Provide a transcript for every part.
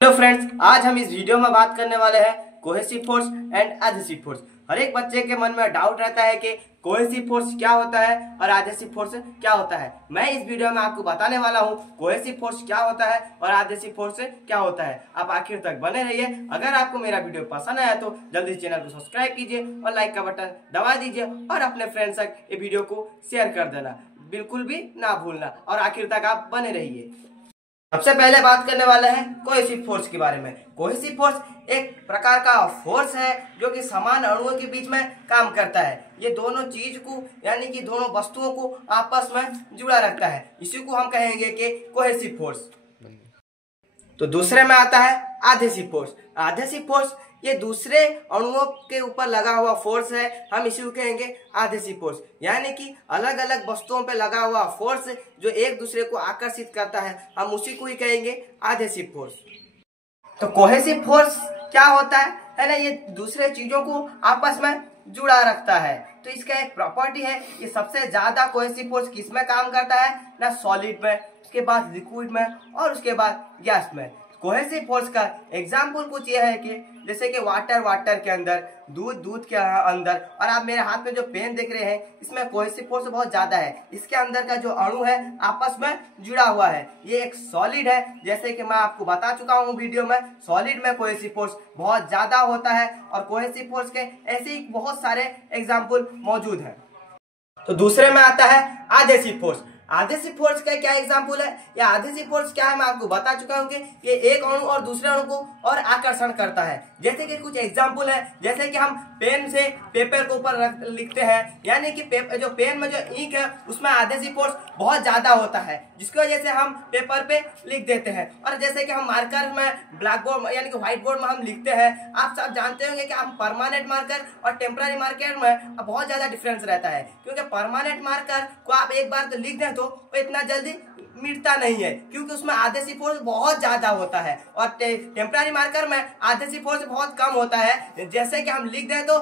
Hello friends, आज हम इस वीडियो में बात करने वाले हैं cohesive force and adhesive force. हर एक बच्चे के मन में डाउट रहता है कि कोहेसिव फोर्स क्या होता है और एडहेसिव फोर्स क्या होता है। मैं इस वीडियो में आपको बताने वाला हूं कोहेसिव फोर्स क्या होता है और एडहेसिव फोर्स क्या होता है। आप आखिर तक बने रहिए। अगर आपको मेरा वीडियो पसंद आया तो जल्दी चैनल को सब्सक्राइब कीजिए और लाइक का बटन दबा दीजिए और अपने फ्रेंड्स तक ये वीडियो को शेयर कर देना, बिल्कुल भी ना भूलना और आखिर तक आप बने रहिए। सबसे पहले बात करने वाले हैं कोहेसिव फोर्स के बारे में। कोहेसिव फोर्स एक प्रकार का फोर्स है जो कि समान अणुओं के बीच में काम करता है। ये दोनों चीज को यानी कि दोनों वस्तुओं को आपस में जुड़ा रखता है। इसी को हम कहेंगे कि कोहेसिव फोर्स। तो दूसरे में आता है एडहेसिव फोर्स। एडहेसिव फोर्स ये दूसरे अणुओं के ऊपर लगा हुआ फोर्स है। हम इसी को कहेंगे एडहेसिव फोर्स, यानी कि अलग अलग वस्तुओं पे लगा हुआ फोर्स जो एक दूसरे को आकर्षित करता है, हम उसी को ही कहेंगे एडहेसिव फोर्स। तो कोहेसिव फोर्स क्या होता है ना, ये दूसरे चीजों को आपस में जुड़ा रखता है। तो इसका एक प्रॉपर्टी है, ये सबसे ज्यादा कोहेसिव फोर्स किस में काम करता है ना, सॉलिड में, उसके बाद लिक्विड में और उसके बाद गैस में। कोहेसिव फोर्स का एग्जाम्पल कुछ यह है कि जैसे कि वाटर के अंदर, दूध के अंदर, और आप मेरे हाथ में जो पेन देख रहे हैं इसमें कोहेसिव फोर्स बहुत ज्यादा है। इसके अंदर का जो अणु है आपस में जुड़ा हुआ है। ये एक सॉलिड है, जैसे कि मैं आपको बता चुका हूँ वीडियो में, सॉलिड में कोहेसिव फोर्स बहुत ज्यादा होता है और कोहेसिव फोर्स के ऐसे ही बहुत सारे एग्जाम्पल मौजूद हैं। तो दूसरे में आता है एडहेसिव फोर्स। एडहेसिव फोर्स का क्या एग्जांपल है या एडहेसिव फोर्स क्या है, मैं आपको बता चुका हूं कि ये एक अणु और दूसरे अणु को और आकर्षण करता है। जैसे कि कुछ एग्जांपल है, जैसे कि हम पेन से पेपर के ऊपर लिखते हैं, यानी कि जो पेन में जो इंक है उसमें एडहेसिव फोर्स बहुत ज्यादा होता है, जिसकी वजह से हम पेपर पे लिख देते हैं। और जैसे कि हम मार्कर में, ब्लैक बोर्ड यानी कि व्हाइट बोर्ड में हम लिखते हैं, आप सब जानते होंगे कि हम परमानेंट मार्कर और टेम्पररी मार्कर में बहुत ज्यादा डिफरेंस रहता है। क्योंकि परमानेंट मार्कर को आप एक बार तो लिख दें तो वो इतना जल्दी मिटता नहीं है, क्योंकि उसमें एडहेसिव फोर्स बहुत ज्यादा होता है। और टेम्पररी मार्कर में एडहेसिव फोर्स बहुत कम होता है। जैसे कि हम लिख दें तो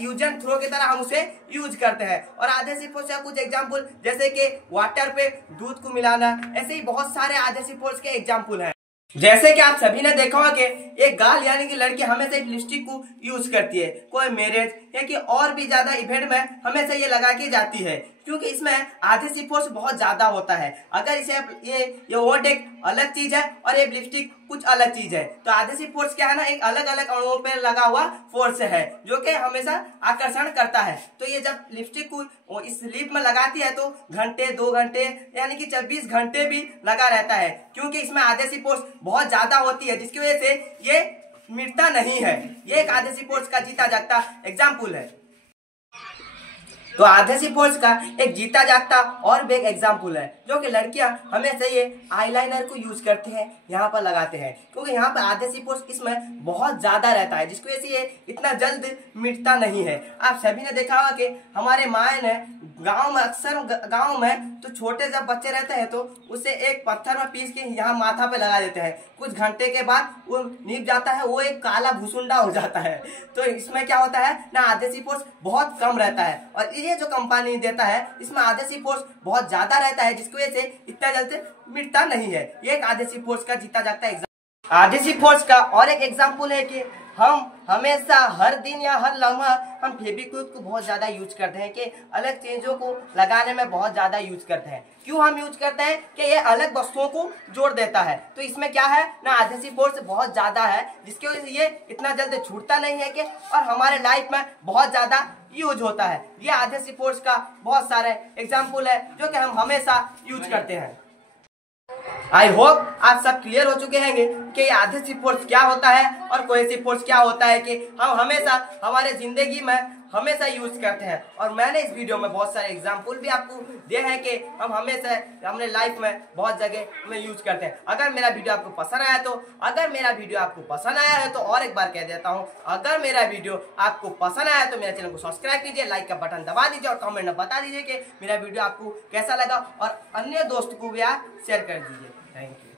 यूज एंड थ्रो की तरह हम उसे यूज करते हैं। और एडहेसिव फोर्स का कुछ एग्जांपल जैसे कि वाटर पे दूध को मिलाना, ऐसे ही बहुत सारे एडहेसिव फोर्स के एग्जांपल हैं। जैसे कि आप सभी ने देखा होगा कि एक गाल यानी कि लड़की हमेशा एक लिपस्टिक को यूज करती है, कोई मैरिज या कि और भी ज्यादा इवेंट में हमेशा ये लगा के जाती है, क्योंकि इसमें एडहेसिव फोर्स बहुत ज्यादा होता है। अगर इसे ये वर्ड एक अलग चीज है और ये लिपस्टिक कुछ अलग चीज है, तो एडहेसिव फोर्स क्या है ना, एक अलग अलग अणुओं पर लगा हुआ फोर्स है जो कि हमेशा आकर्षण करता है। तो ये जब लिपस्टिक को इस लिप में लगाती है तो घंटे, 2 घंटे यानी कि 24 घंटे भी लगा रहता है, क्योंकि इसमें एडहेसिव फोर्स बहुत ज्यादा होती है, जिसकी वजह से ये मिटता नहीं है। ये एक एडहेसिव फोर्स का जीता जागता एग्जाम्पल है। तो एडहेसिव फोर्स का एक जीता जागता और भी एक एग्जाम्पल है, जो कि लड़कियां हमेशा ये आईलाइनर को यूज करते हैं, यहाँ पर लगाते हैं, क्योंकि यहाँ पर एडहेसिव फोर्स इसमें बहुत ज्यादा रहता है, जिसकी वजह से ये इतना जल्द मिटता नहीं है। आप सभी ने देखा होगा कि हमारे माए ने गांव में, अक्सर गांव में तो छोटे जब बच्चे रहते हैं तो उसे एक पत्थर में पीस के यहाँ माथा पे लगा देते हैं। कुछ घंटे के बाद वो नीप जाता है, वो एक काला भूसुंडा हो जाता है। तो इसमें क्या होता है ना, एडहेसिव फोर्स बहुत कम रहता है। और ये जो कंपनी देता है इसमें एडहेसिव फोर्स बहुत ज्यादा रहता है, जिसकी वजह से इतना जल्द मिटता नहीं है। ये एक एडहेसिव फोर्स का जीता जागता एग्जाम्पल। एडहेसिव फोर्स का और एक एग्जाम्पल है कि हम हमेशा हर दिन या हर लम्हा हम फेविक्विक को बहुत ज्यादा यूज करते हैं, कि अलग चीजों को लगाने में बहुत ज्यादा यूज करते हैं। क्यों हम यूज करते हैं कि ये अलग वस्तुओं को जोड़ देता है। तो इसमें क्या है ना, एडहेसिव फोर्स बहुत ज्यादा है, जिसकी वजह से ये इतना जल्द छूटता नहीं है कि और हमारे लाइफ में बहुत ज्यादा यूज होता है। ये एडहेसिव फोर्स का बहुत सारे एग्जाम्पल है जो कि हम हमेशा यूज करते हैं। आई होप आप सब क्लियर हो चुके हैं कि एडहेसिव फोर्स क्या होता है और कोहेसिव फोर्स क्या होता है, कि हम हमेशा हमारे जिंदगी में हमेशा यूज करते हैं। और मैंने इस वीडियो में बहुत सारे एग्जाम्पल भी आपको दिए हैं कि हम हमेशा अपने लाइफ में बहुत जगह में यूज करते हैं। अगर मेरा वीडियो आपको पसंद आया है तो और एक बार कह देता हूं, अगर मेरा वीडियो आपको पसंद आया तो मेरे चैनल को सब्सक्राइब कीजिए, लाइक का बटन दबा दीजिए और कमेंट में बता दीजिए कि मेरा वीडियो आपको कैसा लगा, और अन्य दोस्त को भी आप शेयर कर दीजिए। Thank you.